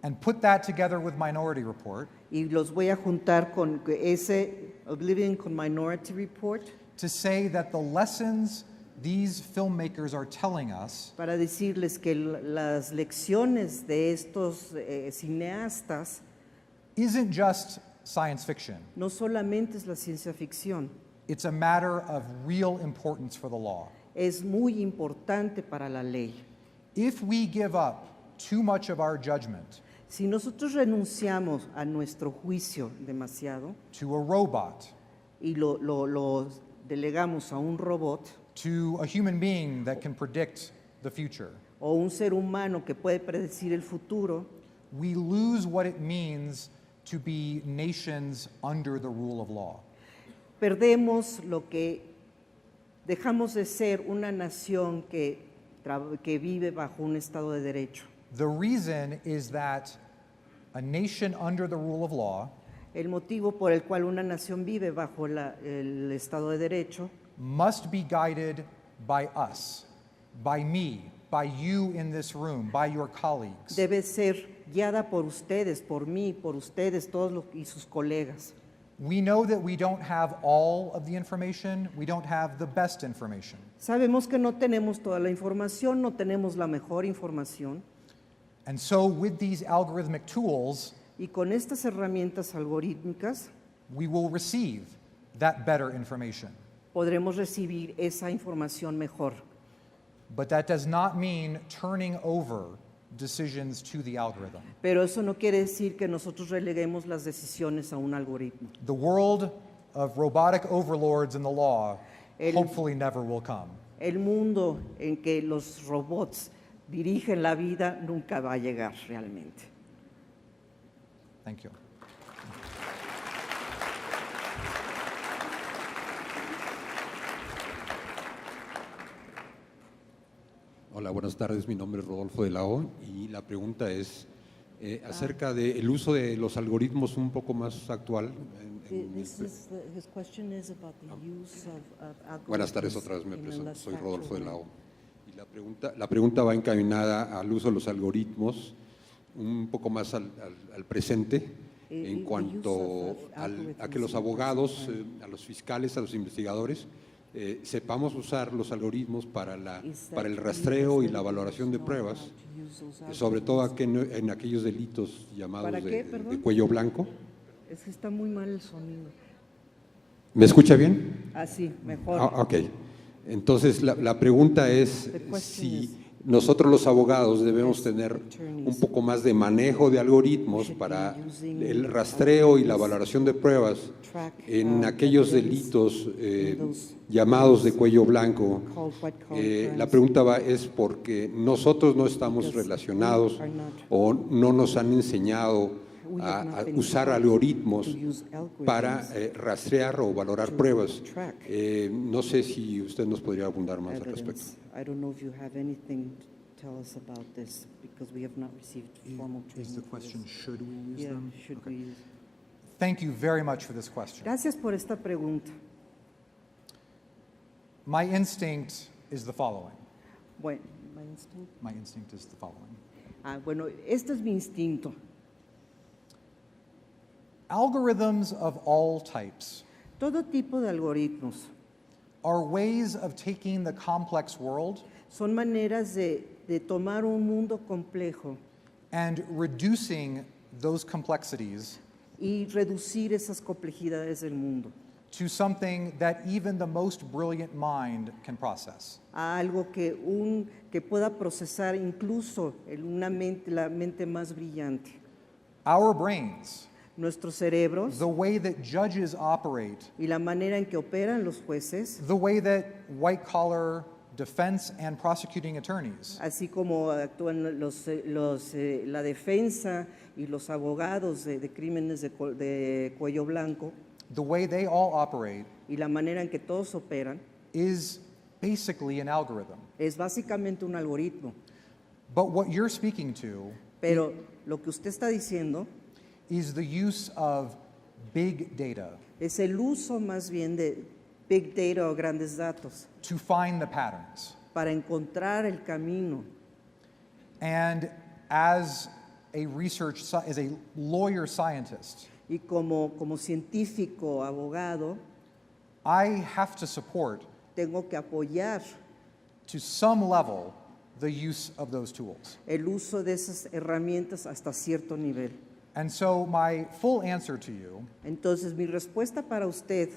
and put that together with Minority Report y los voy a juntar con ese Oblivion con Minority Report to say that the lessons these filmmakers are telling us para decirles que las lecciones de estos cineastas isn't just science fiction. no solamente es la ciencia ficción, It's a matter of real importance for the law. es muy importante para la ley. If we give up too much of our judgment Si nosotros renunciamos a nuestro juicio demasiado to a robot, y lo delegamos a un robot to a human being that can predict the future, o un ser humano que puede predecir el futuro, we lose what it means to be nations under the rule of law. perdemos lo que dejamos de ser una nación que vive bajo un estado de derecho. The reason is that a nation under the rule of law El motivo por el cual una nación vive bajo el estado de derecho must be guided by us, by me, by you in this room, by your colleagues. debe ser guiada por ustedes, por mí, por ustedes, todos y sus colegas. We know that we don't have all of the information, we don't have the best information. Sabemos que no tenemos toda la información, no tenemos la mejor información, And so with these algorithmic tools, y con estas herramientas algorítmicas we will receive that better information. podremos recibir esa información mejor. But that does not mean turning over decisions to the algorithm. Pero eso no quiere decir que nosotros releguemos las decisiones a un algoritmo. The world of robotic overlords in the law El- hopefully never will come. El mundo en que los robots dirigen la vida nunca va a llegar realmente. Thank you. Hola, buenas tardes. Mi nombre es Rodolfo de la O y la pregunta es acerca del uso de los algoritmos un poco más actual. Buenas tardes otra vez, me presento. Soy Rodolfo de la O. Y la pregunta va encaminada al uso de los algoritmos un poco más al presente. en cuanto a que los abogados, a los fiscales, a los investigadores, sepamos usar los algoritmos para el rastreo y la valoración de pruebas, sobre todo en aquellos delitos llamados de cuello blanco. Es que está muy mal el sonido. ¿Me escucha bien? Así, mejor. Ok. Entonces, la pregunta es si nosotros los abogados debemos tener un poco más de manejo de algoritmos para el rastreo y la valoración de pruebas en aquellos delitos llamados de cuello blanco. La pregunta es porque nosotros no estamos relacionados o no nos han enseñado a usar algoritmos para rastrear o valorar pruebas. No sé si usted nos podría abundar más al respecto. I don't know if you have anything to tell us about this because we have not received formal training. Is the question, should we use them? Should we use? Thank you very much for this question. Gracias por esta pregunta. My instinct is the following. Bueno, my instinct. My instinct is the following. Bueno, este es mi instinto. Algorithms of all types Todo tipo de algoritmos are ways of taking the complex world son maneras de tomar un mundo complejo and reducing those complexities y reducir esas complejidades del mundo to something that even the most brilliant mind can process. a algo que pueda procesar incluso la mente más brillante. Our brains, Nuestros cerebros the way that judges operate, y la manera en que operan los jueces, the way that white-collar defense and prosecuting attorneys así como actúan la defensa y los abogados de crímenes de cuello blanco, the way they all operate y la manera en que todos operan, is basically an algorithm. es básicamente un algoritmo. But what you're speaking to Pero lo que usted está diciendo is the use of big data es el uso más bien de big data o grandes datos to find the patterns. para encontrar el camino. And as a lawyer scientist, Y como científico, abogado, I have to support, tengo que apoyar to some level, the use of those tools. el uso de esas herramientas hasta cierto nivel. And so my full answer to you Entonces, mi respuesta para usted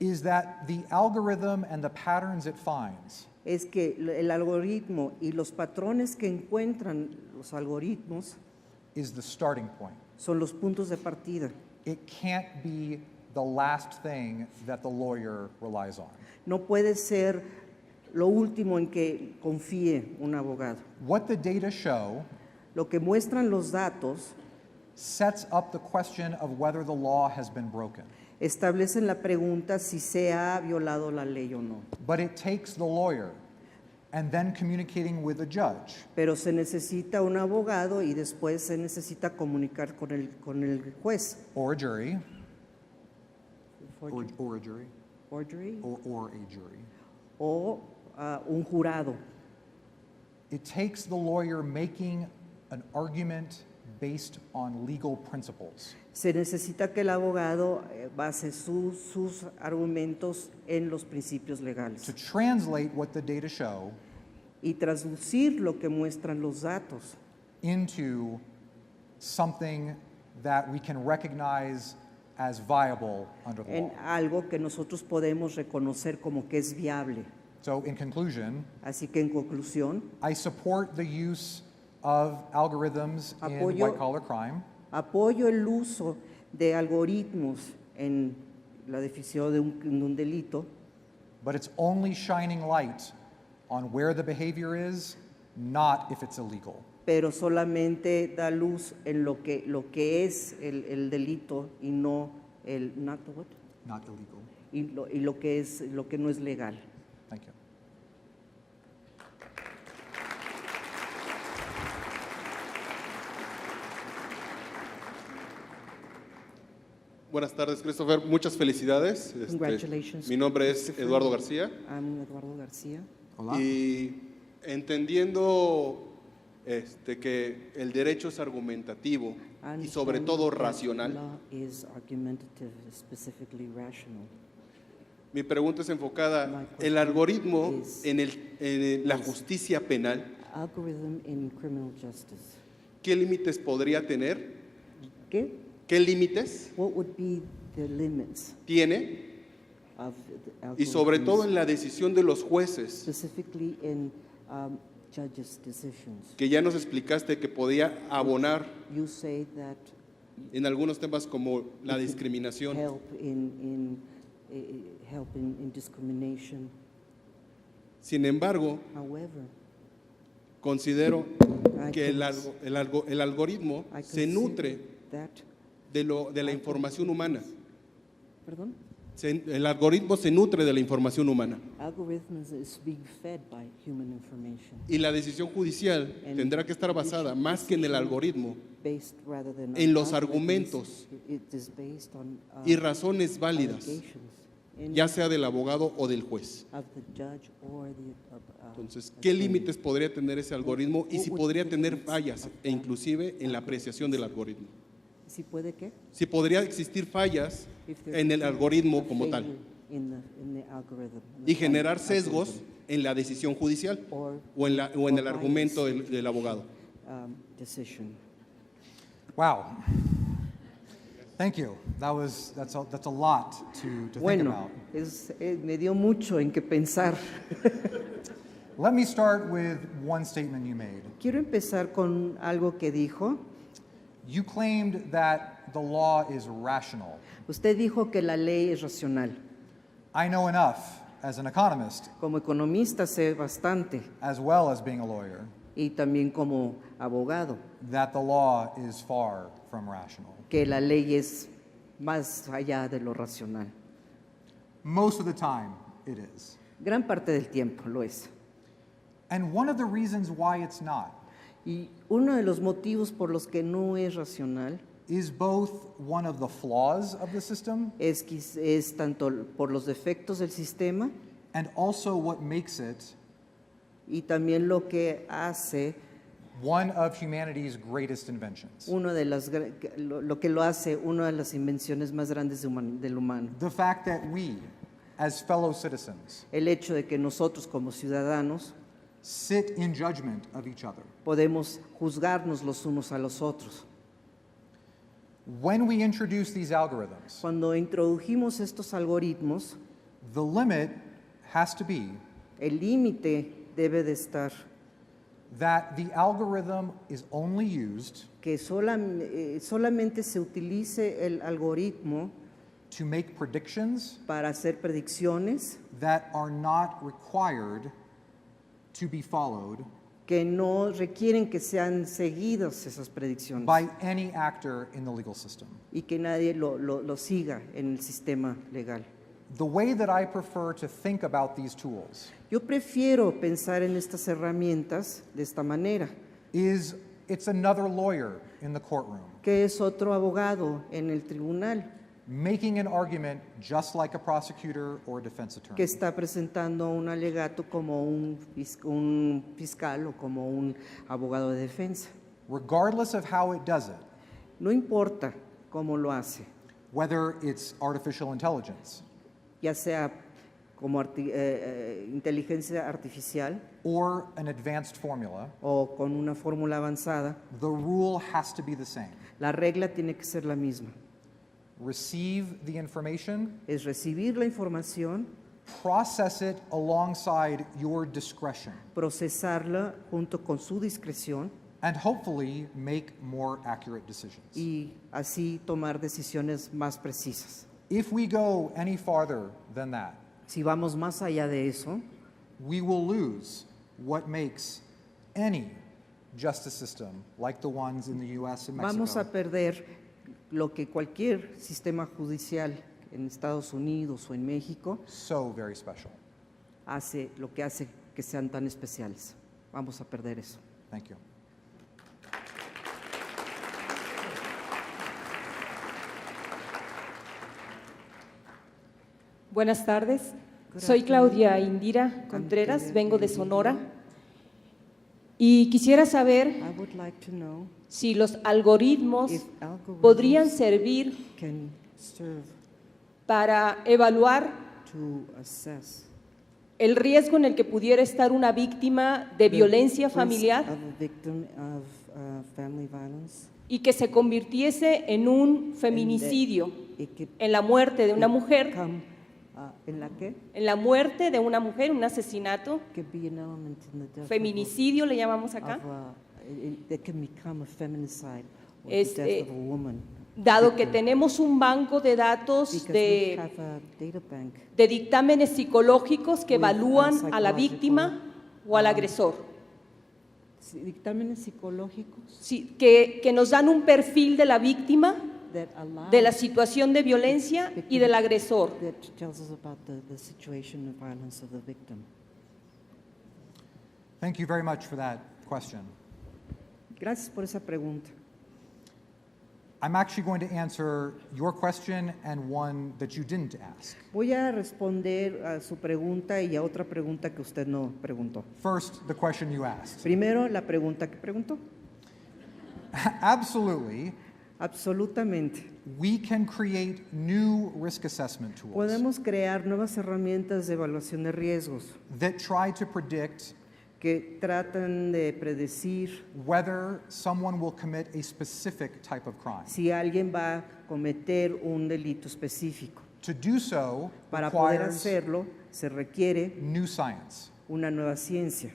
is that the algorithm and the patterns it finds es que el algoritmo y los patrones que encuentran los algoritmos is the starting point. son los puntos de partida. It can't be the last thing that the lawyer relies on. No puede ser lo último en que confíe un abogado. What the data show Lo que muestran los datos sets up the question of whether the law has been broken. establecen la pregunta si se ha violado la ley o no. But it takes the lawyer and then communicating with the judge Pero se necesita un abogado y después se necesita comunicar con el juez. or a jury or a jury Forgery. or a jury. O un jurado. It takes the lawyer making an argument based on legal principles. Se necesita que el abogado base sus argumentos en los principios legales To translate what the data show y traducir lo que muestran los datos into something that we can recognize as viable under the en law. algo que nosotros podemos reconocer como que es viable. So in conclusion, Así que en conclusión, I support the use of algorithms in Apoyo- white-collar crime. apoyo el uso de algoritmos en la definición de un delito, But it's only shining light on where the behavior is, not if it's illegal. pero solamente da luz en lo que es el delito y no el not what? Not illegal. Y lo que no es legal. Thank you. Buenas tardes, Christopher. Muchas felicidades. Congratulations, Mi nombre es Christopher. Eduardo García I'm Eduardo García. Hola. y entendiendo que el derecho es argumentativo I y sobre understand todo that racional. law is argumentative, specifically rational. Mi pregunta es enfocada, My el question algoritmo is- en la justicia penal, Algorithm in criminal justice. ¿qué límites podría tener? ¿Qué? ¿Qué límites What would be the limits tiene? of the Y sobre algorithms, todo en la decisión de los jueces, specifically in judges' decisions? que ya nos explicaste que podía abonar You say that en algunos temas como la discriminación. help in discrimination. Sin embargo, However, considero I que cons- el algoritmo I se consider nutre that, de la información humana. pardon? El algoritmo se nutre de la información humana. Algorithms is being fed by human information, Y la decisión judicial tendrá que estar basada más que en el algoritmo based rather than en on los algorithms. argumentos It is based on y razones válidas, allegations in- ya sea del abogado o del juez. of the judge or the Entonces, ¿qué límites podría tener ese algoritmo y si podría tener fallas e inclusive en la apreciación del algoritmo? ¿Si puede qué? Si podría existir fallas If there en el could be algoritmo a como tal failure in the algorithm, in y the generar algorithm, sesgos en la decisión judicial or o en el bias argumento del abogado. Decision. Wow. Thank you. That's a lot to think Bueno, about. me dio mucho en qué pensar. Let me start with one statement you made. Quiero empezar con algo que dijo. You claimed that the law is rational. Usted dijo que la ley es racional. I know enough as an economist, Como economista sé bastante as well as being a lawyer, y también como abogado, that the law is far from rational. que la ley es más allá de lo racional. Most of the time, it is. Gran parte del tiempo lo es. And one of the reasons why it's not Y uno de los motivos por los que no es racional is both one of the flaws of the system es tanto por los defectos del sistema and also what makes it y también lo que hace one of humanity's greatest inventions. lo que lo hace una de las invenciones más grandes del humano. The fact that we, as fellow citizens, El hecho de que nosotros como ciudadanos sit in judgment of each other. podemos juzgarnos los unos a los otros. When we introduce these algorithms, Cuando introdujimos estos algoritmos, the limit has to be el límite debe de estar that the algorithm is only used que solamente se utilice el algoritmo to make predictions para hacer predicciones that are not required to be followed que no requieren que sean seguidas esas predicciones by any actor in the legal system. y que nadie lo siga en el sistema legal. The way that I prefer to think about these tools Yo prefiero pensar en estas herramientas de esta manera, is it's another lawyer in the courtroom que es otro abogado en el tribunal making an argument just like a prosecutor or a defense attorney. que está presentando un alegato como un fiscal o como un abogado de defensa. Regardless of how it does it, No importa cómo lo hace, whether it's artificial intelligence ya sea como inteligencia artificial or an advanced formula, o con una fórmula avanzada, the rule has to be the same. la regla tiene que ser la misma. Receive the information, Es recibir la información, process it alongside your discretion, procesarla junto con su discreción and hopefully make more accurate decisions. y así tomar decisiones más precisas. If we go any farther than that, Si vamos más allá de eso, we will lose what makes any justice system like the ones in the US and vamos a Mexico perder lo que cualquier sistema judicial en Estados Unidos o en México so very special. hace, lo que hace que sean tan especiales. Vamos a perder eso. Thank you. Buenas tardes. Soy Claudia Indira Contreras, vengo de Sonora. Y quisiera saber I would like to know si los algoritmos if algorithms podrían servir can serve para evaluar to assess el riesgo en el que pudiera estar una víctima de violencia risk familiar of a victim of family violence. y que se convirtiese en un feminicidio, It could en la muerte de una mujer, come, ¿en la qué? en la muerte de una mujer, un asesinato, Could be an element in the death feminicidio le llamamos acá, that can become a feminicide or Es, the death of a woman. dado que tenemos un banco de datos Because we de have a data bank dictámenes psicológicos que with evalúan a la psychological, víctima o al agresor, dictámenes psicológicos sí, que nos dan un perfil de la víctima, that allow de la situación de violencia y del agresor. that tells us about the situation of violence of the victim. Thank you very much for that question. Gracias por esa pregunta. I'm actually going to answer your question and one that you didn't ask. Voy a responder a su pregunta y a otra pregunta que usted no preguntó. First, the question you asked. Primero, la pregunta que preguntó. Absolutely, Absolutamente. we can create new risk assessment tools Podemos crear nuevas herramientas de evaluación de riesgos that try to predict que tratan de predecir whether someone will commit a specific type of crime. si alguien va a cometer un delito específico. To do so Para poder requires hacerlo, se requiere new science. una nueva ciencia.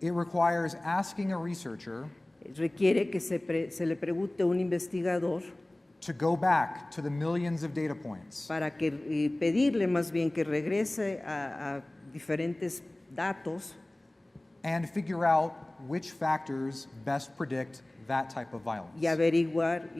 It requires asking a researcher Requiere que se le pregunte a un investigador to go back to the millions of data points para que pedirle más bien que regrese a diferentes datos and figure out which factors best predict that type of violence. y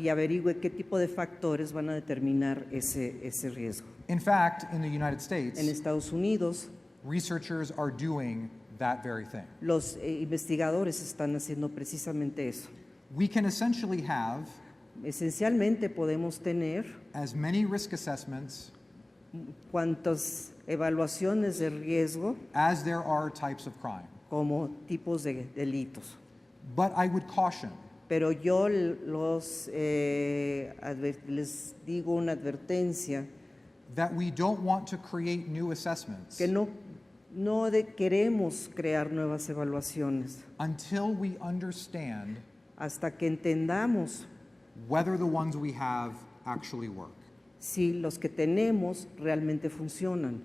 averigüe qué tipo de factores van a determinar ese riesgo. In fact, in the United En States, Estados Unidos, researchers are doing that very thing. los investigadores están haciendo precisamente eso. We can essentially have Esencialmente podemos tener as many risk assessments cuantas evaluaciones de riesgo as there are types of crime. como tipos de delitos. But I would caution Pero yo les digo una advertencia that we don't want to create new assessments que no queremos crear nuevas evaluaciones until we understand hasta que entendamos whether the ones we have actually work. si los que tenemos realmente funcionan.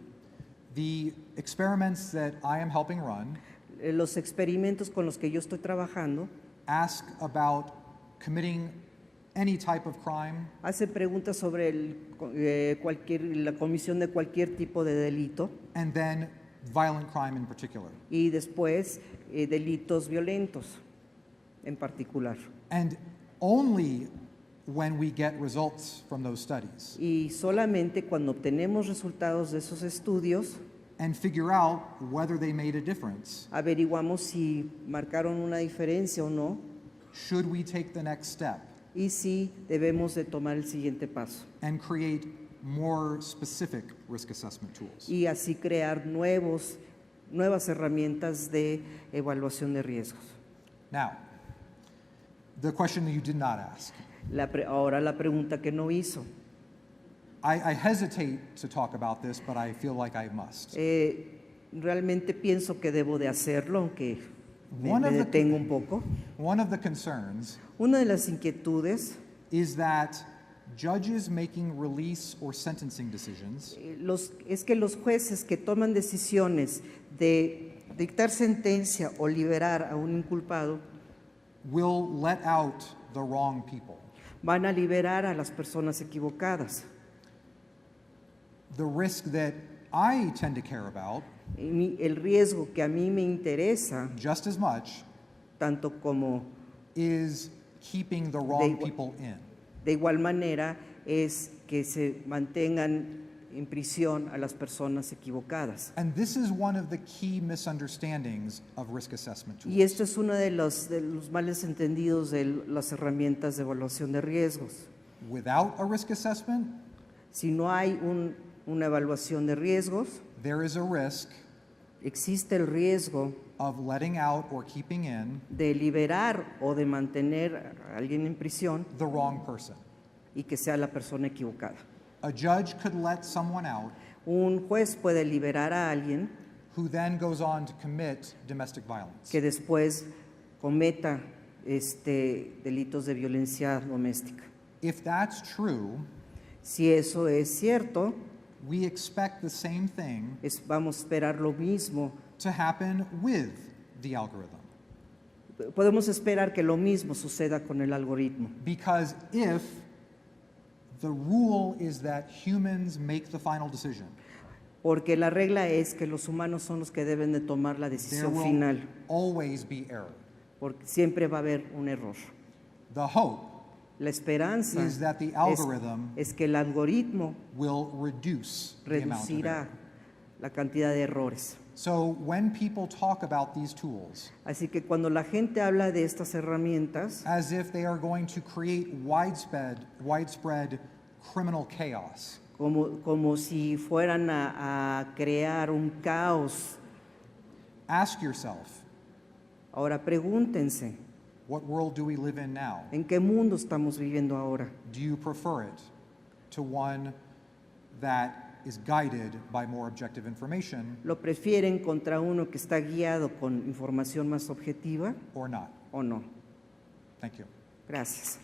The experiments that I am helping run Los experimentos con los que yo estoy trabajando ask about committing any type of crime hacen preguntas sobre la comisión de cualquier tipo de delito and then violent crime in particular. y después delitos violentos en particular. And only when we get results from those studies Y solamente cuando obtenemos resultados de esos estudios and figure out whether they made a difference, averiguamos si marcaron una diferencia o no should we take the next step y si debemos de tomar el siguiente paso and create more specific risk assessment tools. y así crear nuevas herramientas de evaluación de riesgos. Now, the question that you did not ask. Ahora la pregunta que no hizo. I hesitate to talk about this, but I feel like I must. Realmente pienso que debo de hacerlo, aunque me One of the- detengo un poco. One of the concerns Una de las inquietudes is that judges making release or sentencing decisions es que los jueces que toman decisiones de dictar sentencia o liberar a un inculpado will let out the wrong people. van a liberar a las personas equivocadas. The risk that I tend to care about El riesgo que a mí me interesa, just as much tanto como is keeping the wrong igual- people in. de igual manera, es que se mantengan en prisión a las personas equivocadas. And this is one of the key misunderstandings of risk assessment tools. Y esto es uno de los males entendidos de las herramientas de evaluación de riesgos. Without a risk assessment, Si no hay una evaluación de riesgos, there is a risk existe el riesgo of letting out or keeping in de liberar o de mantener a alguien en prisión the wrong person. y que sea la persona equivocada. A judge could let someone out Un juez puede liberar a alguien who then goes on to commit domestic violence. que después cometa delitos de violencia doméstica. If that's true, Si eso es cierto, we expect the same thing vamos a esperar lo mismo. to happen with the algorithm. Podemos esperar que lo mismo suceda con el algoritmo. Because if the rule is that humans make the final decision, Porque la regla es que los humanos son los que deben de tomar la there decisión will final. always be error. Porque siempre va a haber un error. The hope La esperanza is that the algorithm es que el algoritmo will reduce the amount of reducirá error. la cantidad de errores. So when people talk about these tools Así que cuando la gente habla de estas herramientas, as if they are going to create widespread criminal chaos, como si fueran a crear un caos, ask yourself, ahora pregúntense, what world do we live in now? ¿en qué mundo estamos viviendo ahora? Do you prefer it to one that is guided by more objective information ¿Lo prefieren contra uno que está guiado con información más objetiva or not? o no? Thank you. Gracias.